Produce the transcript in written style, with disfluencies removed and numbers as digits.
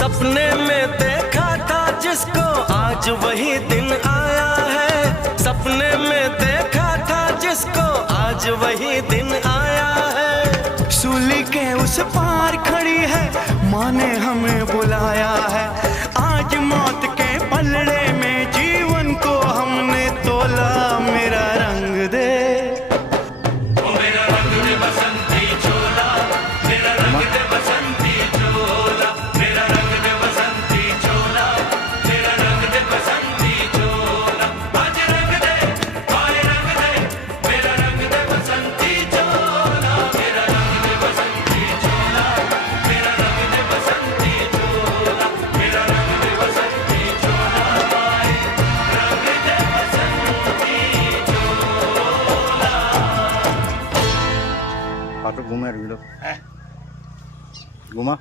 सपने में देखा था जिसको आज वही दिन आया है। सपने में देखा था जिसको आज वही दिन आया है। सूली के उस पार खड़ी है, माँ ने हमें बुलाया है। आज मौत के पलड़े में जीवन को हमने तोला। मेरा रंग दे, ओ मेरा रंग दे बसंती चोला, मेरा रंग दे बसंती चोला, मेरा रंग दे बसंती चोला, मेरा रंग दे बसंती चोला। आज रंग दे, आए रंग दे, मेरा रंग दे बसंती चोला, मेरा रंग दे बसंती चोला, मेरा रंग दे बसंती चोला, मेरा रंग दे बसंती चोला, आए रंग दे बसंती चोला। पाटो घुमा घुमा